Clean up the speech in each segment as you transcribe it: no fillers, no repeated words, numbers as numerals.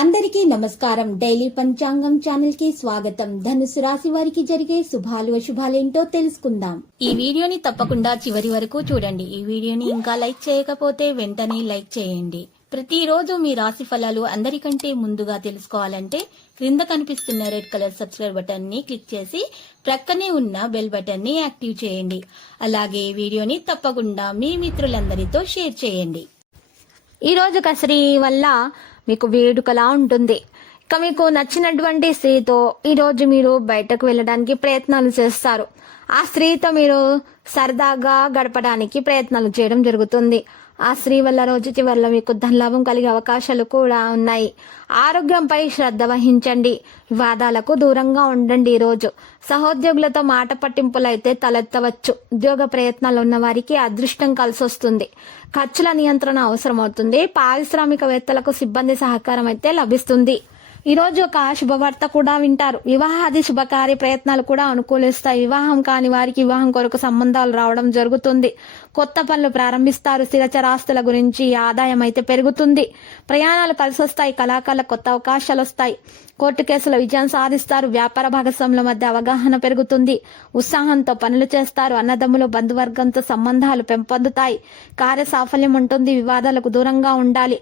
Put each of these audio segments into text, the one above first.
అందరికీ నమస్కారం. డైలీ పంచాంగం ఛానల్ కి స్వాగతం. ధనుసు రాశి వారికి జరిగే శుభాలు అశుభాలేంటో తెలుసుకుందాం. ఈ వీడియోని తప్పకుండా చివరి వరకు చూడండి. ఈ వీడియోని ఇంకా లైక్ చేయకపోతే వెంటనే లైక్ చేయండి. ప్రతిరోజు మీ రాశి ఫలాలు అందరికంటే ముందుగా తెలుసుకోవాలంటే క్రింద కనిపిస్తున్న రెడ్ కలర్ సబ్స్క్రైబ్ బటన్ ని క్లిక్ చేసి ప్రక్కనే ఉన్న బెల్ బటన్ ని యాక్టివ్ చేయండి. అలాగే వీడియోని తప్పకుండా మీ మిత్రులందరితో షేర్ చేయండి. ఈ రోజు కసరి వల్ల మీకు వేడుకలా ఉంటుంది. ఇక మీకు నచ్చినటువంటి స్త్రీతో ఈరోజు మీరు బయటకు వెళ్ళడానికి ప్రయత్నాలు చేస్తారు. ఆ స్త్రీతో మీరు సరదాగా గడపడానికి ప్రయత్నాలు చేయడం జరుగుతుంది. ఆ స్త్రీ వల్ల రోజు చివరిలో మీకు ధనలాభం కలిగే అవకాశాలు కూడా ఉన్నాయి. ఆరోగ్యంపై శ్రద్ధ వహించండి. వివాదాలకు దూరంగా ఉండండి. ఈ రోజు సహోద్యోగులతో మాట పట్టింపులు అయితే తలెత్తవచ్చు. ఉద్యోగ ప్రయత్నాలు ఉన్న వారికి అదృష్టం కలిసి వస్తుంది. ఖర్చుల నియంత్రణ అవసరమవుతుంది. పారిశ్రామికవేత్తలకు సిబ్బంది సహకారం అయితే లభిస్తుంది. ఈ రోజు ఒక శుభవార్త కూడా వింటారు. వివాహాది శుభకార్య ప్రయత్నాలు కూడా అనుకూలిస్తాయి. వివాహం కాని వారికి వివాహం కొరకు సంబంధాలు రావడం జరుగుతుంది. కొత్త పనులు ప్రారంభిస్తారు. స్థిరచరాస్తుల గురించి ఆదాయం అయితే పెరుగుతుంది. ప్రయాణాలు కలిసి వస్తాయి. కళాకారులకు కొత్త అవకాశాలు వస్తాయి. కోర్టు కేసుల విజయం సాధిస్తారు. వ్యాపార భాగస్వాముల మధ్య అవగాహన పెరుగుతుంది. ఉత్సాహంతో పనులు చేస్తారు. అన్నదమ్ములు బంధువర్గంతో సంబంధాలు పెంపొందుతాయి. కార్య సాఫల్యం ఉంటుంది. వివాదాలకు దూరంగా ఉండాలి.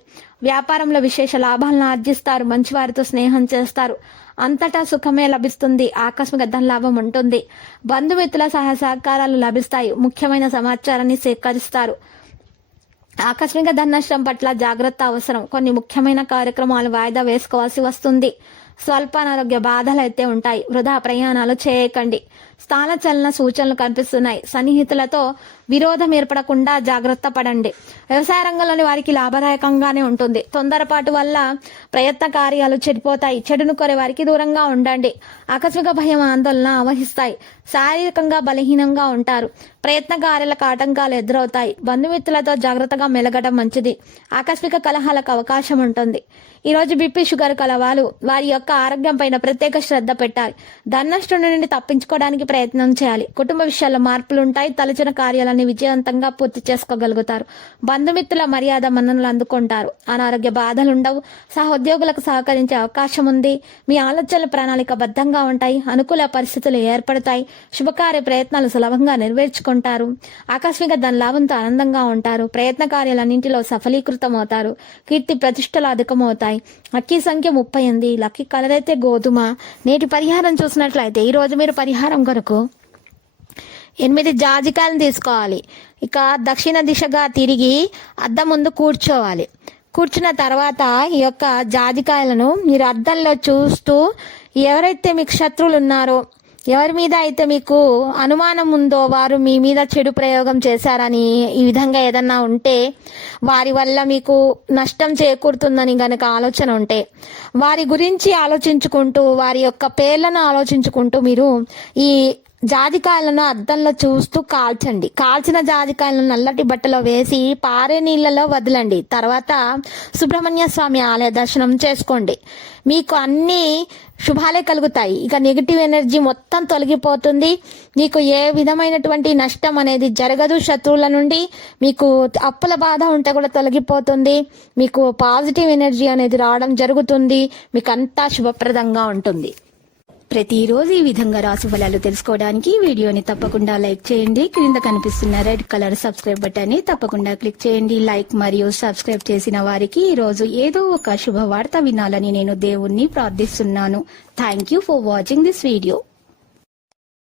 వ్యాపారంలో విశేష లాభాలను ఆర్జిస్తారు. మంచి వారితో స్నేహం చేస్తారు. అంతటా సుఖమే లభిస్తుంది. ఆకస్మిక ధన లాభం ఉంటుంది. బంధుమిత్రుల సహాయ సహకారాలు లభిస్తాయి. ముఖ్యమైన సమాచారాన్ని సేకరిస్తారు. ఆకస్మిక ధన నష్టం పట్ల జాగ్రత్త అవసరం. కొన్ని ముఖ్యమైన కార్యక్రమాలు వాయిదా వేసుకోవాల్సి వస్తుంది. స్వల్ప అనారోగ్య బాధలు అయితే ఉంటాయి. వృధా ప్రయాణాలు చేయకండి. స్థాన చలన సూచనలు కనిపిస్తున్నాయి. సన్నిహితులతో విరోధం ఏర్పడకుండా జాగ్రత్త పడండి. వ్యవసాయ రంగంలోని వారికి లాభదాయకంగానే ఉంటుంది. తొందరపాటు వల్ల ప్రయత్న కార్యాలు చెడిపోతాయి. చెడును కోరే వారికి దూరంగా ఉండండి. ఆకస్మిక భయం ఆందోళన ఆవహిస్తాయి. శారీరకంగా బలహీనంగా ఉంటారు. ప్రయత్న కార్యాలకు ఆటంకాలు ఎదురవుతాయి. బంధుమిత్రులతో జాగ్రత్తగా మెలగడం మంచిది. ఆకస్మిక కలహాలకు అవకాశం ఉంటుంది. ఈ రోజు బీపీ షుగర్ కలవాళ్ళు వారి యొక్క ఆరోగ్యం పైన ప్రత్యేక శ్రద్ధ పెట్టాలి. ధననష్టం నుండి తప్పించుకోవడానికి ప్రయత్నం చేయాలి. కుటుంబ విషయాల్లో మార్పులు ఉంటాయి. తలచిన కార్యాలన్నీ విజయవంతంగా పూర్తి చేసుకోగలుగుతారు. బంధుమిత్రుల మర్యాద మన్ననలు అందుకుంటారు. అనారోగ్య బాధలు ఉండవు. సహోద్యోగులకు సహకరించే అవకాశం ఉంది. మీ ఆలోచనలు ప్రణాళికబద్ధంగా ఉంటాయి. అనుకూల పరిస్థితులు ఏర్పడతాయి. శుభకార్య ప్రయత్నాలు సులభంగా నెరవేర్చుకుంటారు. ఆకస్మిక ధన లాభంతో ఆనందంగా ఉంటారు. ప్రయత్న కార్యాలన్నింటిలో సఫలీకృతం అవుతారు. కీర్తి ప్రతిష్టలు అధికమవుతాయి. లక్కీ సంఖ్య 38. లక్కీ కలర్ అయితే గోధుమ. నేటి పరిహారం చూసినట్లయితే ఈ రోజు మీరు పరిహారం కొరకు 8 జాజికాయలను తీసుకోవాలి. ఇక దక్షిణ దిశగా తిరిగి అద్దం ముందు కూర్చోవాలి. కూర్చున్న తర్వాత ఈ యొక్క జాజికాయలను మీరు అద్దంలో చూస్తూ ఎవరైతే మీకు శత్రువులు ఉన్నారో, ఎవరి మీద అయితే మీకు అనుమానం ఉందో, వారు మీ మీద చెడు ప్రయోగం చేశారని ఈ విధంగా ఏదన్నా ఉంటే, వారి వల్ల మీకు నష్టం చేకూరుతుందని గనక ఆలోచన ఉంటే, వారి గురించి ఆలోచించుకుంటూ, వారి యొక్క పేర్లను ఆలోచించుకుంటూ మీరు ఈ జాజికాయలను అద్దంలో చూస్తూ కాల్చండి. కాల్చిన జాజికాయలను నల్లటి బట్టలో వేసి పారే నీళ్లలో వదలండి. తర్వాత సుబ్రహ్మణ్య స్వామి ఆలయ దర్శనం చేసుకోండి. మీకు అన్ని శుభాలే కలుగుతాయి. ఇక నెగిటివ్ ఎనర్జీ మొత్తం తొలగిపోతుంది. మీకు ఏ విధమైనటువంటి నష్టం అనేది జరగదు. శత్రువుల నుండి మీకు అప్పుల బాధ ఉంటే కూడా తొలగిపోతుంది. మీకు పాజిటివ్ ఎనర్జీ అనేది రావడం జరుగుతుంది. మీకు అంతా శుభప్రదంగా ఉంటుంది. ప్రతిరోజు ఈ విధంగా రాశి ఫలాలు తెలుసుకోవడానికి వీడియోని తప్పకుండా లైక్ చేయండి. క్రింద కనిపిస్తున్న రెడ్ కలర్ సబ్స్క్రైబ్ బటన్ ని తప్పకుండా క్లిక్ చేయండి. లైక్ మరియు సబ్స్క్రైబ్ చేసిన వారికి ఈ రోజు ఏదో ఒక శుభవార్త వినాలని నేను దేవుణ్ణి ప్రార్థిస్తున్నాను. Thank you for watching this video.